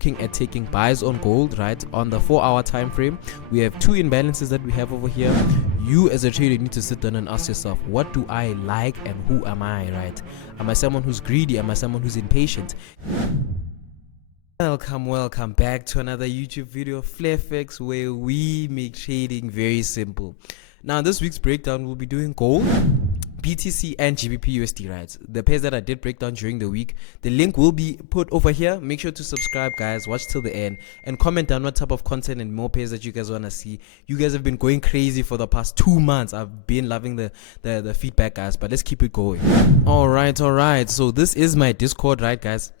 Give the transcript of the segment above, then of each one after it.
looking at taking buys on gold, right? On the 4-hour time frame, we have two imbalances that we have over here. You as a trader need to sit down and ask yourself, what do I like and who am I, right? Am I someone who's greedy? Am I someone who's impatient? Welcome back to another YouTube video, FlareFX, where we make trading very simple. Now, this week's breakdown, we'll be doing gold, BTC and GBPUSD, right? The pairs that I did break down during the week. The link will be put over here. Make sure to subscribe, guys. Watch till the end and comment down what type of content and more pairs that you guys want to see. You guys have been going crazy for the past 2 months. I've been loving the feedback, guys, but let's keep it going. All right. So this is my Discord, right, guys?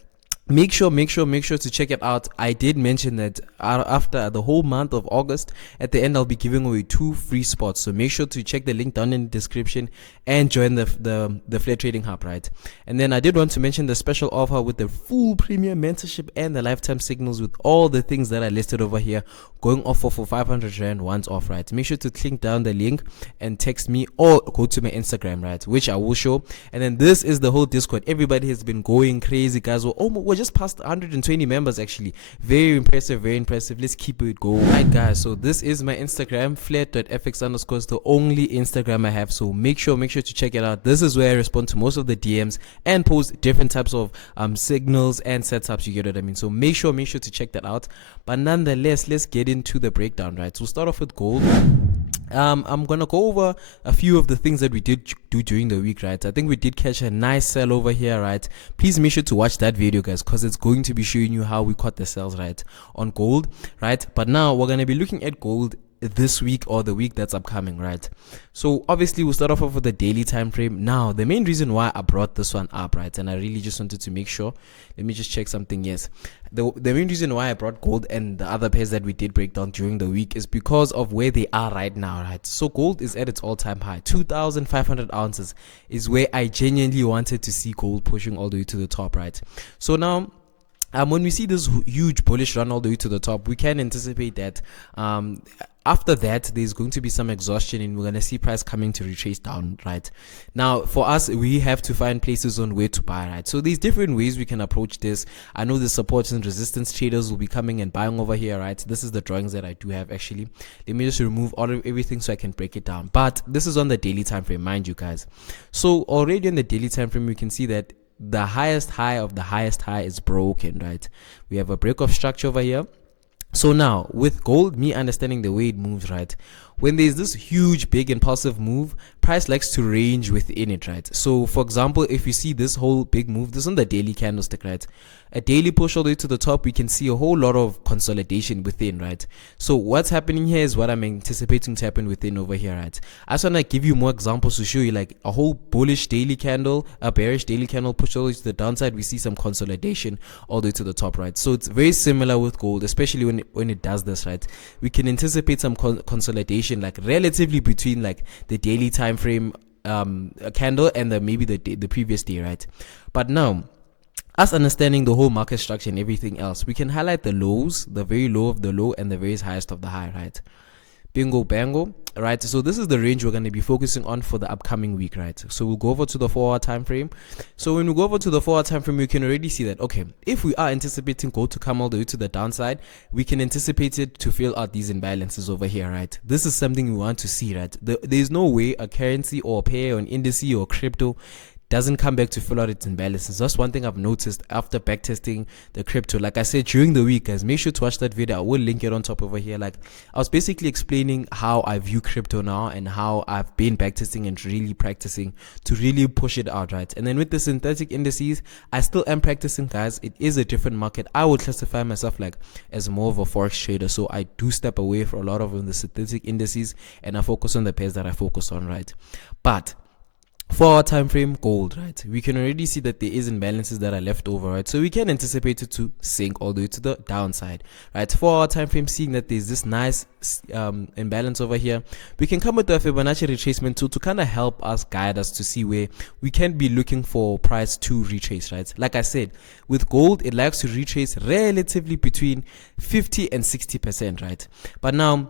Make sure to check it out. I did mention that after the whole month of August, at the end I'll be giving away 2 free spots. So make sure to check the link down in the description and join the Flare Trading Hub, right? And then I did want to mention the special offer with the full premium mentorship and the lifetime signals with all the things that I listed over here, going off for 500 Rand once off, right? Make sure to click down the link and text me or go to my Instagram, right? Which I will show. And then this is the whole Discord. Everybody has been going crazy, guys. We're just past 120 members actually. Very impressive. Let's keep it going. Alright, guys, so this is my Instagram, flare.fx_ is the only Instagram I have, so make sure to check it out. This is where I respond to most of the DMs and post different types of signals and setups, you get what I mean. So make sure to check that out. But nonetheless, let's get into the breakdown, right? So we'll start off with gold. I'm gonna go over a few of the things that we did do during the week, right? I think we did catch a nice sell over here, right? Please make sure to watch that video, guys, because it's going to be showing you how we caught the sells, right, on gold, right? But now we're gonna be looking at gold this week or the week that's upcoming, right? So obviously we'll start off with the daily time frame. Now the main reason why I brought this one up, right, and I really just wanted to make sure, let me just check something. Yes, the main reason why I brought gold and the other pairs that we did break down during the week is because of where they are right now, right? So gold is at its all-time high. 2,500 ounces is where I genuinely wanted to see gold pushing all the way to the top, right? So now when we see this huge bullish run all the way to the top, we can anticipate that after that there's going to be some exhaustion and we're going to see price coming to retrace down, right? Now for us, we have to find places on where to buy, right? So there's different ways we can approach this. I know the support and resistance traders will be coming and buying over here, right? This is the drawings that I do have actually. Let me just remove everything so I can break it down. But this is on the daily time frame, mind you, guys. So already on the daily time frame, we can see that the highest high of the highest high is broken, right? We have a break of structure over here. So now with gold, me understanding the way it moves, right, when there's this huge big impulsive move, price likes to range within it, right? So for example, if you see this whole big move, this on the daily candlestick, right, a daily push all the way to the top, we can see a whole lot of consolidation within, right? So what's happening here is what I'm anticipating to happen within over here, right? I just want to give you more examples to show you, like a whole bullish daily candle, a bearish daily candle push all the way to the downside, we see some consolidation all the way to the top, right? So it's very similar with gold, especially when it does this, right? We can anticipate some consolidation, like relatively between like the daily time frame candle and maybe the previous day, right? But now, us understanding the whole market structure and everything else, we can highlight the lows, the very low of the low and the very highest of the high, right? Bingo bango, right? So this is the range we're going to be focusing on for the upcoming week, right? So we'll go over to the 4-hour time frame. So when we go over to the 4-hour time frame, we can already see that, okay, if we are anticipating gold to come all the way to the downside, we can anticipate it to fill out these imbalances over here, right? This is something we want to see, right? There's no way a currency or a pair or an index or crypto doesn't come back to fill out its imbalances. That's one thing I've noticed after backtesting the crypto. Like I said during the week, guys, make sure to watch that video. I will link it on top over here. Like I was basically explaining how I view crypto now and how I've been backtesting and really practicing to really push it out, right? And then with the synthetic indices, I still am practicing, guys. It is a different market. I would classify myself like as more of a forex trader, so I do step away from a lot of the synthetic indices and I focus on the pairs that I focus on, right? But for our time frame gold, right, we can already see that there is imbalances that are left over, right? So we can anticipate it to sink all the way to the downside, right? For our time frame, seeing that there's this nice imbalance over here, we can come with the Fibonacci retracement tool to kind of help us guide us to see where we can be looking for price to retrace, right? Like I said, with gold, it likes to retrace relatively between 50 and 60%, right? But now,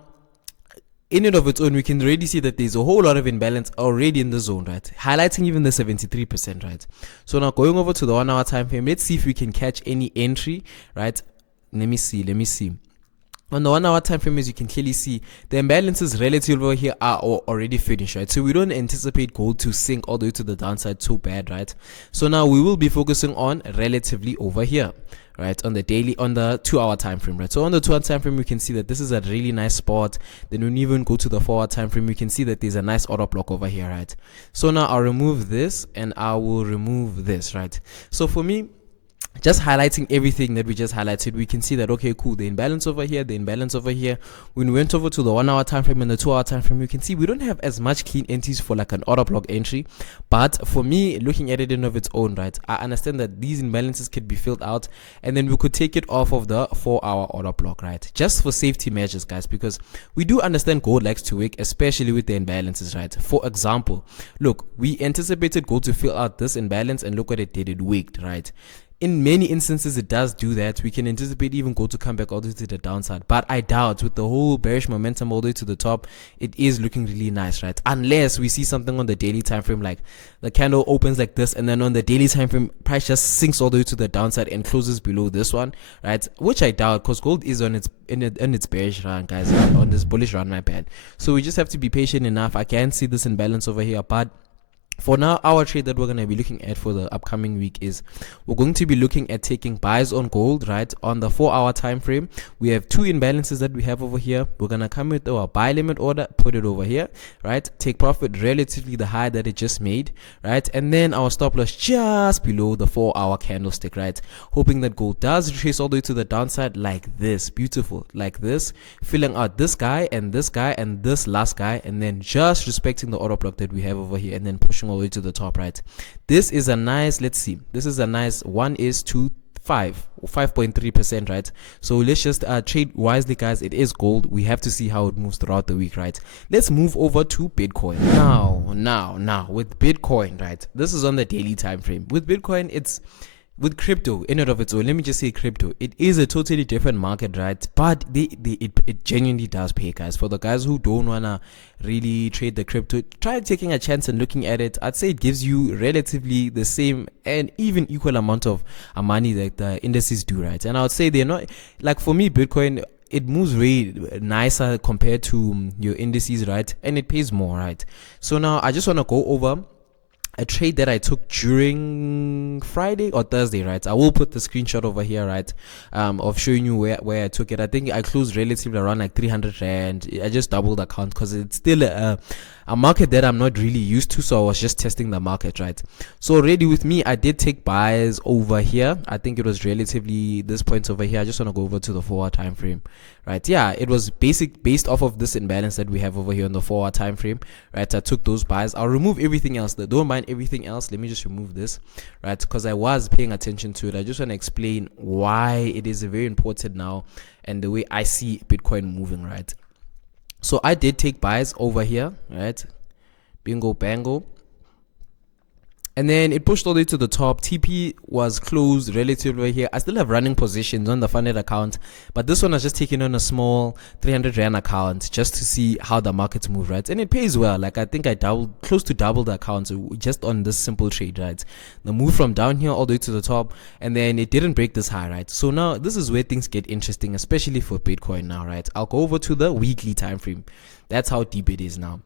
in and of its own, we can already see that there's a whole lot of imbalance already in the zone, right? Highlighting even the 73%, right? So now going over to the 1 hour time frame, let's see if we can catch any entry, right? let me see. On the 1 hour time frame, as you can clearly see, the imbalances relative over here are already finished, right? So we don't anticipate gold to sink all the way to the downside so bad, right? So now we will be focusing on relatively over here, right? On the 2 hour time frame, right? So on the 2 hour time frame, we can see that this is a really nice spot. Then when we even go to the 4 hour time frame, we can see that there's a nice order block over here, right? So now I'll remove this and I will remove this, right? So for me, just highlighting everything that we just highlighted, we can see that, okay, cool, the imbalance over here, the imbalance over here. When we went over to the 1 hour time frame and the 2 hour time frame, you can see we don't have as much clean entries for like an order block entry. But for me, looking at it in of its own, right, I understand that these imbalances could be filled out and then we could take it off of the 4 hour order block, right? Just for safety measures, guys, because we do understand gold likes to wick, especially with the imbalances, right? For example, look, we anticipated gold to fill out this imbalance and look what it did, it wicked, right? In many instances, it does do that. We can anticipate even gold to come back all the way to the downside. But I doubt with the whole bearish momentum all the way to the top, it is looking really nice, right? Unless we see something on the daily time frame, like the candle opens like this, and then on the daily time frame, price just sinks all the way to the downside and closes below this one, right? Which I doubt, because gold is on its bearish run, guys, on this bullish run, my bad. So we just have to be patient enough. I can see this imbalance over here, but for now, our trade that we're going to be looking at for the upcoming week is we're going to be looking at taking buys on gold, right? On the 4 hour time frame, we have two imbalances that we have over here. We're going to come with our buy limit order, put it over here, right? Take profit relatively the high that it just made, right? And then our stop loss just below the 4 hour candlestick, right? Hoping that gold does retrace all the way to the downside like this, beautiful, like this, filling out this guy and this last guy, and then just respecting the order block that we have over here, and then pushing all the way to the top, right? This is a nice, let's see, this is a nice 5.3%, right? So let's just trade wisely, guys. It is gold. We have to see how it moves throughout the week, right? Let's move over to Bitcoin now with Bitcoin, right? This is on the daily time frame. With Bitcoin, it's with crypto in and of its own. Let me just say crypto, it is a totally different market, right? But it genuinely does pay, guys. For the guys who don't want to really trade the crypto, try taking a chance and looking at it. I'd say it gives you relatively the same and even equal amount of money that the indices do, right? And I would say they're not, like for me, Bitcoin, it moves way nicer compared to your indices, right? And it pays more, right? So now I just want to go over a trade that I took during Friday or Thursday, right? I will put the screenshot over here, right? Of showing you where I took it. I think I closed relatively around like 300 rand. I just doubled the account because it's still a market that I'm not really used to, so I was just testing the market, right? So already with me, I did take buys over here. I think it was relatively this point over here. I just want to go over to the 4 hour time frame, right? Yeah, it was based off of this imbalance that we have over here on the 4 hour time frame, right? I took those buys. I'll remove everything else. Don't mind everything else. Let me just remove this, right? Because I was paying attention to it. I just want to explain why it is very important now and the way I see Bitcoin moving, right? So I did take buys over here, right? Bingo bango. And then it pushed all the way to the top. TP was closed relatively over here. I still have running positions on the funded account, but this one I was just taking on a small 300 rand account just to see how the markets move, right? And it pays well. Like I think I close to double the account just on this simple trade, right? The move from down here all the way to the top, and then it didn't break this high, right? So now this is where things get interesting, especially for Bitcoin now, right? I'll go over to the weekly time frame. That's how deep it is now.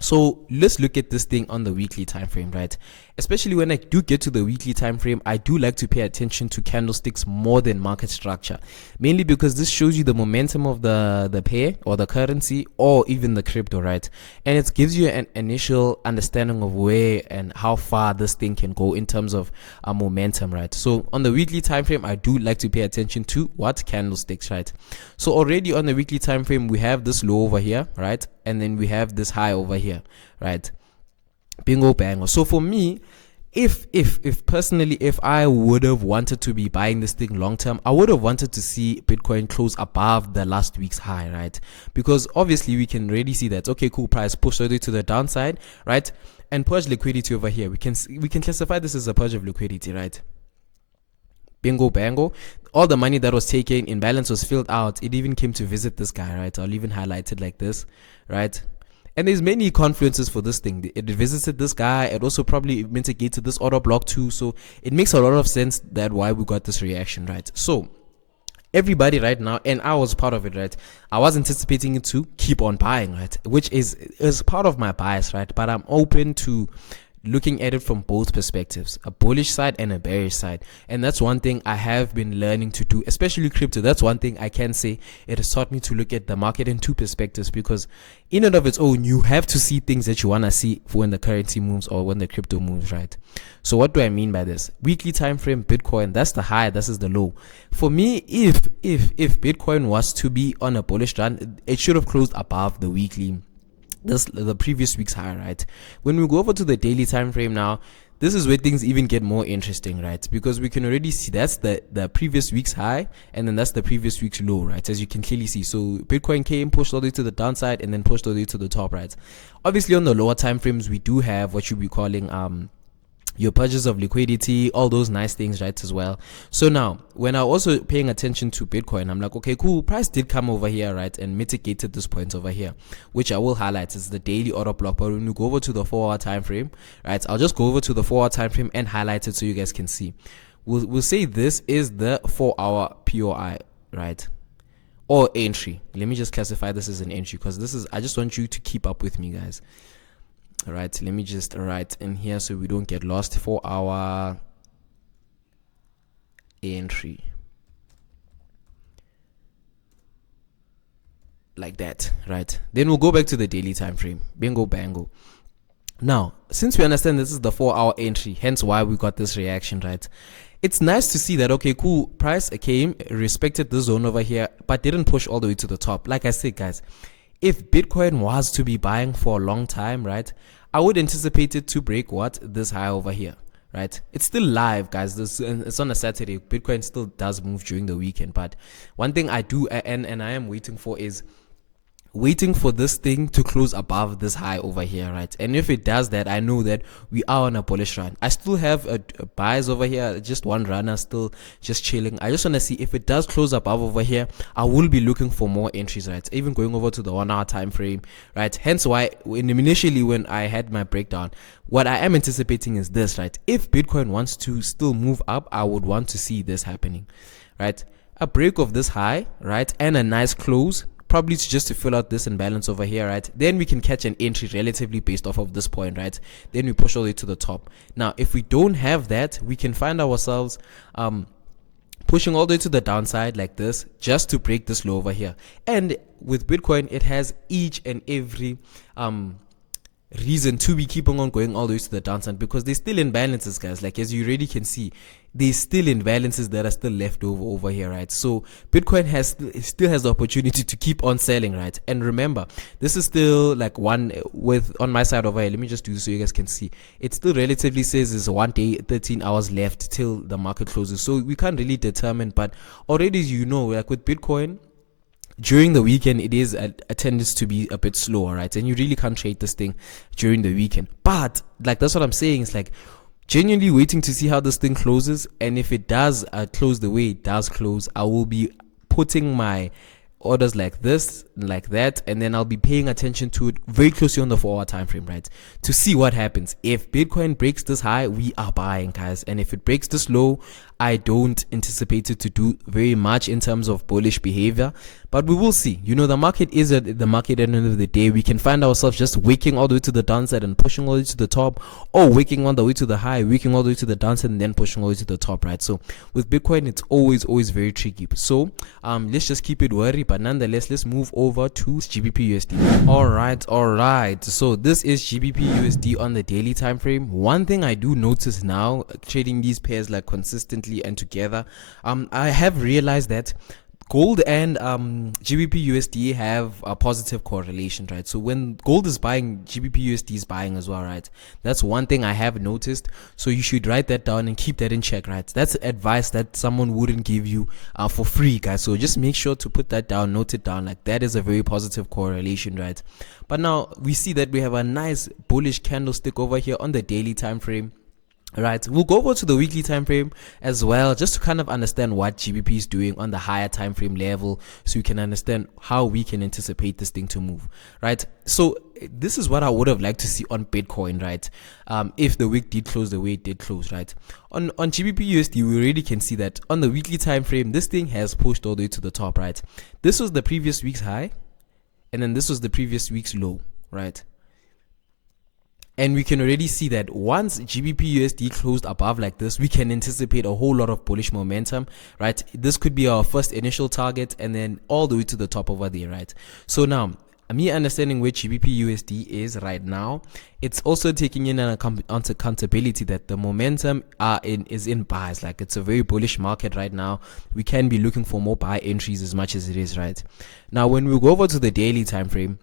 So let's look at this thing on the weekly time frame, right? Especially when I do get to the weekly time frame, I do like to pay attention to candlesticks more than market structure, mainly because this shows you the momentum of the pair or the currency or even the crypto, right? And it gives you an initial understanding of where and how far this thing can go in terms of momentum, right? So on the weekly time frame, I do like to pay attention to what candlesticks, right? So already on the weekly time frame, we have this low over here, right? And then we have this high over here, right? Bingo bango. So for me, if personally, if I would have wanted to be buying this thing long term, I would have wanted to see Bitcoin close above the last week's high, right? Because obviously we can already see that, okay, cool, price pushed all the way to the downside, right? And purge liquidity over here. We can classify this as a purge of liquidity, right? Bingo bango. All the money that was taken in balance was filled out. It even came to visit this guy, right? I'll even highlight it like this, right? And there's many confluences for this thing. It visited this guy. It also probably mitigated this order block too. So it makes a lot of sense that why we got this reaction, right? So everybody right now, and I was part of it, right? I was anticipating it to keep on buying, right? Which is part of my bias, right? But I'm open to looking at it from both perspectives, a bullish side and a bearish side. And that's one thing I have been learning to do, especially crypto. That's one thing I can say it has taught me to look at the market in two perspectives, because in and of its own, you have to see things that you want to see for when the currency moves or when the crypto moves, right? So what do I mean by this? Weekly time frame, Bitcoin, that's the high, this is the low. For me, if Bitcoin was to be on a bullish run, it should have closed above the weekly, the previous week's high, right? When we go over to the daily time frame now, this is where things even get more interesting, right? Because we can already see that's the previous week's high, and then that's the previous week's low, right? As you can clearly see. So Bitcoin came, pushed all the way to the downside, and then pushed all the way to the top, right? Obviously on the lower time frames, we do have what you'd be calling your purchase of liquidity, all those nice things, right, as well. So now, when I'm also paying attention to Bitcoin, I'm like, okay, cool, price did come over here, right, and mitigated this point over here, which I will highlight. It's the daily order block. But when you go over to the 4-hour time frame, right, I'll just go over to the 4-hour time frame and highlight it so you guys can see. We'll say this is the 4-hour POI, right, or entry. Let me just classify this as an entry, because this is, I just want you to keep up with me, guys. All right, let me just write in here so we don't get lost. 4-hour entry, like that, right? Then we'll go back to the daily time frame. Bingo bango. Now, since we understand this is the 4-hour entry, hence why we got this reaction, right? It's nice to see that, okay, cool, price came, respected the zone over here, but didn't push all the way to the top. Like I said, guys, if Bitcoin was to be buying for a long time, right, I would anticipate it to break what? This high over here, right? It's still live, guys. It's on a Saturday. Bitcoin still does move during the weekend. But one thing I do, and I am waiting for, is waiting for this thing to close above this high over here, right? And if it does that, I know that we are on a bullish run. I still have a buys over here, just one runner still just chilling. I just want to see if it does close above over here. I will be looking for more entries, right? Even going over to the 1-hour time frame, right? Hence why initially when I had my breakdown, what I am anticipating is this, right? If Bitcoin wants to still move up, I would want to see this happening, right? A break of this high, right? And a nice close, probably just to fill out this imbalance over here, right? Then we can catch an entry relatively based off of this point, right? Then we push all the way to the top. Now, if we don't have that, we can find ourselves pushing all the way to the downside like this, just to break this low over here. And with Bitcoin, it has each and every reason to be keeping on going all the way to the downside, because there's still imbalances, guys. Like, as you already can see, there's still imbalances that are still left over here, right? So Bitcoin still has the opportunity to keep on selling, right? And remember, this is still like one with on my side over here. Let me just do this so you guys can see. It still relatively says it's 1 day, 13 hours left till the market closes. So we can't really determine, but already, you know, like with Bitcoin, during the weekend, it is a tendency to be a bit slower, right? And you really can't trade this thing during the weekend. But like, that's what I'm saying. It's like genuinely waiting to see how this thing closes. And if it does close the way it does close, I will be putting my orders like this, like that, and then I'll be paying attention to it very closely on the 4-hour time frame, right, to see what happens. If Bitcoin breaks this high, we are buying, guys. And if it breaks this low, I don't anticipate it to do very much in terms of bullish behavior, but we will see. You know, the market is at the market at the end of the day. We can find ourselves just waking all the way to the downside and pushing all the way to the top, or waking all the way to the high, waking all the way to the downside and then pushing all the way to the top, right? So with Bitcoin, it's always very tricky. So let's just keep it worried, but nonetheless, let's move over to GBPUSD. All right. So this is GBPUSD on the daily time frame. One thing I do notice now, trading these pairs like consistently and together, I have realized that gold and GBPUSD have a positive correlation, right? So when gold is buying, GBPUSD is buying as well, right? That's one thing I have noticed. So you should write that down and keep that in check, right? That's advice that someone wouldn't give you for free, guys. So just make sure to put that down, note it down. Like, that is a very positive correlation, right? But now we see that we have a nice bullish candlestick over here on the daily time frame. Right, we'll go over to the weekly time frame as well, just to kind of understand what GBP is doing on the higher time frame level, so you can understand how we can anticipate this thing to move. Right, so this is what I would have liked to see on Bitcoin, right? If the week did close the way it did close, right? On GBPUSD, we already can see that on the weekly time frame, this thing has pushed all the way to the top, right? This was the previous week's high, and then this was the previous week's low, right? And we can already see that once GBPUSD closed above like this, we can anticipate a whole lot of bullish momentum, right? This could be our first initial target and then all the way to the top over there, right? So now, me understanding where GBPUSD is right now, it's also taking in an accountability that the momentum is in buys. Like, it's a very bullish market right now. We can be looking for more buy entries as much as it is, right? Now, when we go over to the daily time frame,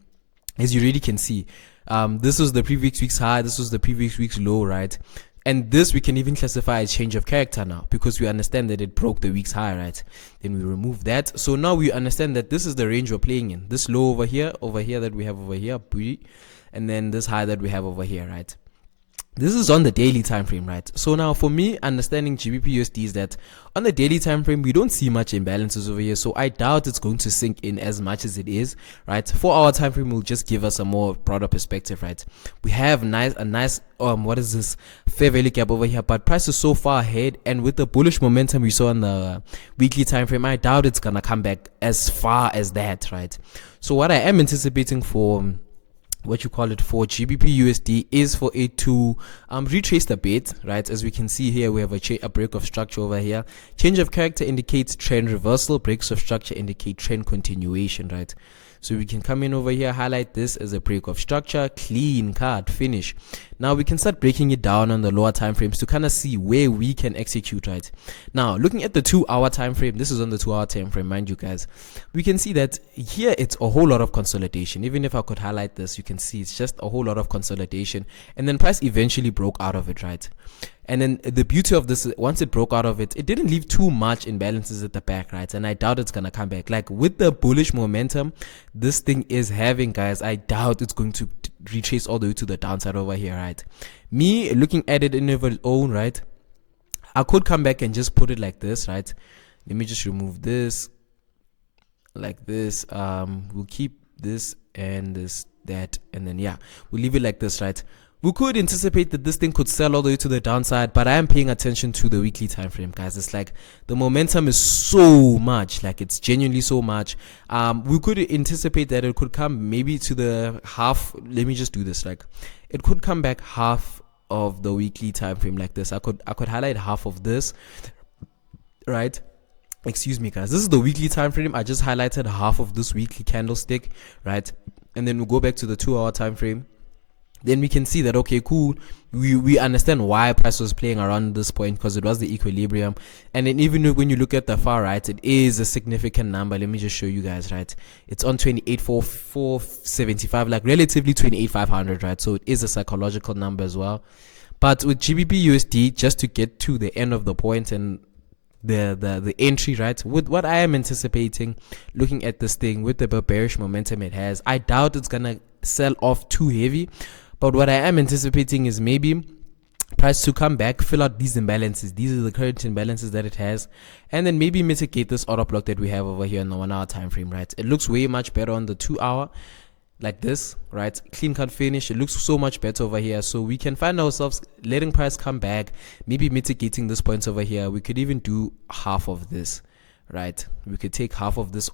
as you really can see, this was the previous week's high, this was the previous week's low, right? And this we can even classify as change of character now, because we understand that it broke the week's high, right? Then we remove that. So now we understand that this is the range we're playing in. This low over here that we have over here, and then this high that we have over here, right? This is on the daily time frame, right? So now for me, understanding GBPUSD is that on the daily time frame, we don't see much imbalances over here. So I doubt it's going to sink in as much as it is, right? 4 hour time frame will just give us a more broader perspective, right? We have a nice what is this, fair value gap over here, but price is so far ahead, and with the bullish momentum we saw on the weekly time frame, I doubt it's gonna come back as far as that, right? So what I am anticipating for for GBPUSD is for it to retrace a bit, right? As we can see here, we have a break of structure over here. Change of character indicates trend reversal, breaks of structure indicate trend continuation, right? So we can come in over here, highlight this as a break of structure, clean card, finish. Now we can start breaking it down on the lower time frames to kind of see where we can execute, right? Now, looking at the 2 hour time frame, this is on the 2 hour time frame, mind you guys, we can see that here it's a whole lot of consolidation. Even if I could highlight this, you can see it's just a whole lot of consolidation, and then price eventually broke out of it, right? And then the beauty of this, once it broke out of it, it didn't leave too much imbalances at the back, right? And I doubt it's gonna come back. Like, with the bullish momentum this thing is having, guys, I doubt it's going to retrace all the way to the downside over here, right? Me looking at it in its own, right, I could come back and just put it like this, right? Let me just remove this like this. We'll keep this and this, that, and then yeah, we'll leave it like this, right? We could anticipate that this thing could sell all the way to the downside, but I am paying attention to the weekly time frame, guys. It's like the momentum is so much, like it's genuinely so much. We could anticipate that it could come maybe to the half. Let me just do this. Like, it could come back half of the weekly time frame like this. I could highlight half of this, right? Excuse me, guys. This is the weekly time frame. I just highlighted half of this weekly candlestick, right? And then we'll go back to the 2 hour time frame. Then we can see that, okay, cool, we understand why price was playing around this point, because it was the equilibrium. And then even when you look at the far right, it is a significant number. Let me just show you guys, right? It's on 28,475, like relatively 28,500, right? So it is a psychological number as well. But with GBPUSD, just to get to the end of the point and the entry, right, with what I am anticipating, looking at this thing with the bearish momentum it has, I doubt it's gonna sell off too heavy. But what I am anticipating is maybe price to come back, fill out these imbalances. These are the current imbalances that it has, and then maybe mitigate this order block that we have over here in the 1 hour time frame, right? It looks way much better on the 2 hour, like this, right? Clean cut finish. It looks so much better over here. So we can find ourselves letting price come back, maybe mitigating this points over here. We could even do half of this, right? We could take half of this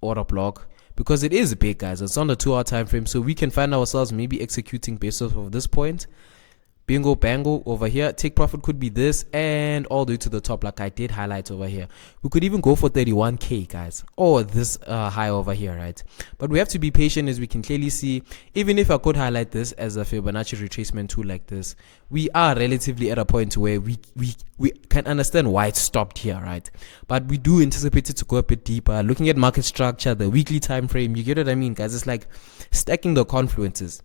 order block, because it is big, guys. It's on the 2 hour time frame, so we can find ourselves maybe executing based off of this point. Bingo bango over here. Take profit could be this, and all the way to the top, like I did highlight over here. We could even go for 31k, guys, or this high over here, right? But we have to be patient, as we can clearly see. Even if I could highlight this as a Fibonacci retracement tool like this, we are relatively at a point where we can understand why it stopped here, right? But we do anticipate it to go a bit deeper. Looking at market structure, the weekly time frame, you get what I mean, guys? It's like stacking the confluences.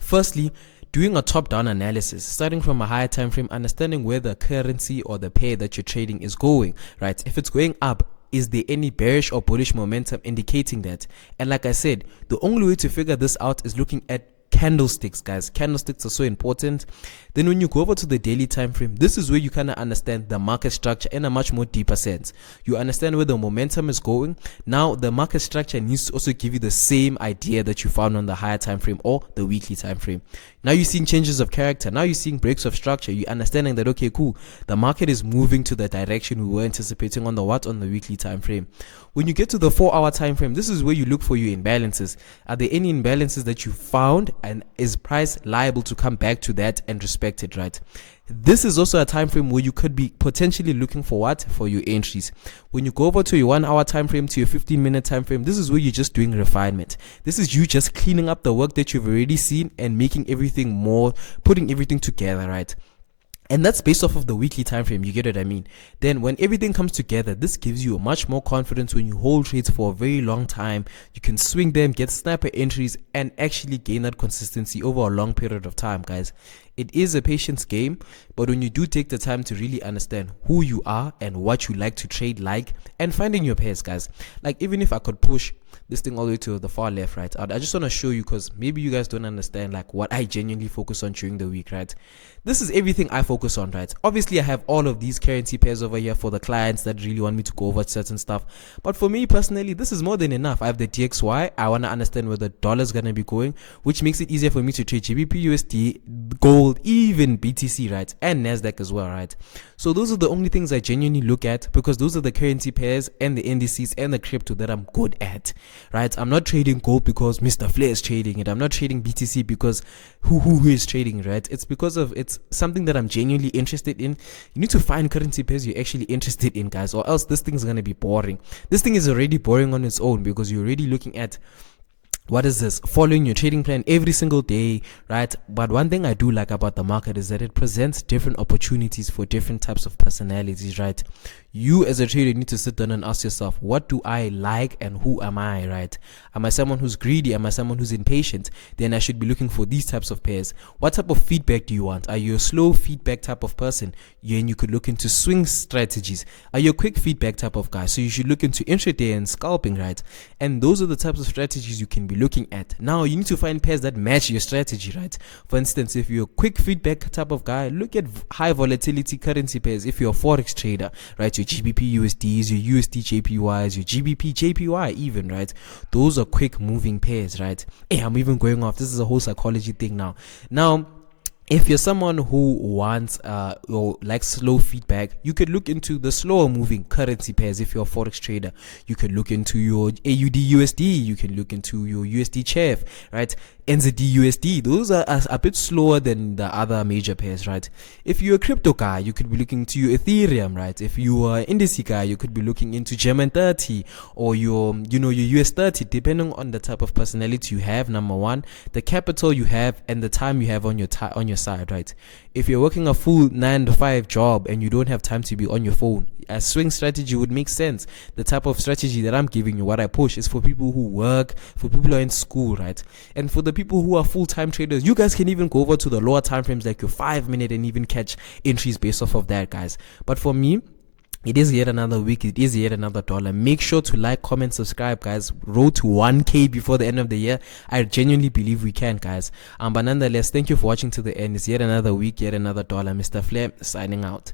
Firstly, doing a top-down analysis, starting from a higher time frame, understanding where the currency or the pair that you're trading is going, right? If it's going up, is there any bearish or bullish momentum indicating that? And like I said, the only way to figure this out is looking at candlesticks, guys. Candlesticks are so important. Then when you go over to the daily time frame, this is where you kind of understand the market structure in a much more deeper sense. You understand where the momentum is going. Now the market structure needs to also give you the same idea that you found on the higher time frame or the weekly time frame. Now you're seeing changes of character. Now you're seeing breaks of structure. You're understanding that, okay, cool, the market is moving to the direction we were anticipating on the weekly time frame. When you get to the 4-hour time frame, this is where you look for your imbalances. Are there any imbalances that you found, and is price liable to come back to that and respect it, right? This is also a time frame where you could be potentially looking for what? For your entries. When you go over to your 1-hour time frame, to your 15-minute time frame, this is where you're just doing refinement. This is you just cleaning up the work that you've already seen and making everything more, putting everything together, right? And that's based off of the weekly time frame. You get what I mean? Then when everything comes together, this gives you much more confidence when you hold trades for a very long time. You can swing them, get sniper entries, and actually gain that consistency over a long period of time, guys. It is a patience game, but when you do take the time to really understand who you are and what you like to trade like, and finding your pairs, guys. Like, even if I could push this thing all the way to the far left, right, I just want to show you, because maybe you guys don't understand like what I genuinely focus on during the week, right? This is everything I focus on, right? Obviously I have all of these currency pairs over here for the clients that really want me to go over certain stuff, but for me personally, this is more than enough. I have the DXY. I want to understand where the dollar is going to be going, which makes it easier for me to trade GBPUSD, gold, even BTC, right, and Nasdaq as well, right? So those are the only things I genuinely look at, because those are the currency pairs and the indices and the crypto that I'm good at, right? I'm not trading gold because Mr. Flair is trading it. I'm not trading BTC because who is trading, right? It's because of, it's something that I'm genuinely interested in. You need to find currency pairs you're actually interested in, guys, or else this thing's gonna be boring. This thing is already boring on its own, because you're already looking at, what is this, following your trading plan every single day, right? But one thing I do like about the market is that it presents different opportunities for different types of personalities, right? You as a trader need to sit down and ask yourself, what do I like and who am I, right? Am I someone who's greedy? Am I someone who's impatient? Then I should be looking for these types of pairs. What type of feedback do you want? Are you a slow feedback type of person? And you could look into swing strategies. Are you a quick feedback type of guy? So you should look into intraday and scalping, right? And those are the types of strategies you can be looking at. Now you need to find pairs that match your strategy, right? For instance, if you're a quick feedback type of guy, look at high volatility currency pairs. If you're a forex trader, right, your GBPUSDs, your USD JPYs, your GBP JPY even, right? Those are quick moving pairs, right? Hey, I'm even going off. This is a whole psychology thing now. If you're someone who wants or likes slow feedback, you could look into the slower moving currency pairs. If you're a forex trader, you could look into your AUD USD, you can look into your USD CHF, right? NZD USD, those are a bit slower than the other major pairs, right? If you're a crypto guy, you could be looking to your Ethereum, right? If you are an indice guy, you could be looking into German 30 or your US 30, depending on the type of personality you have. Number one, the capital you have and the time you have on your side, right? If you're working a full 9-to-5 job and you don't have time to be on your phone, a swing strategy would make sense. The type of strategy that I'm giving you, what I push, is for people who work, for people who are in school, right? And for the people who are full-time traders, you guys can even go over to the lower time frames, like your 5-minute, and even catch entries based off of that, guys. But for me, it is yet another week. It is yet another dollar. Make sure to like, comment, subscribe, guys. Road to 1K before the end of the year. I genuinely believe we can, guys. But nonetheless, thank you for watching to the end. It's yet another week, yet another dollar. Mr. Flair signing out.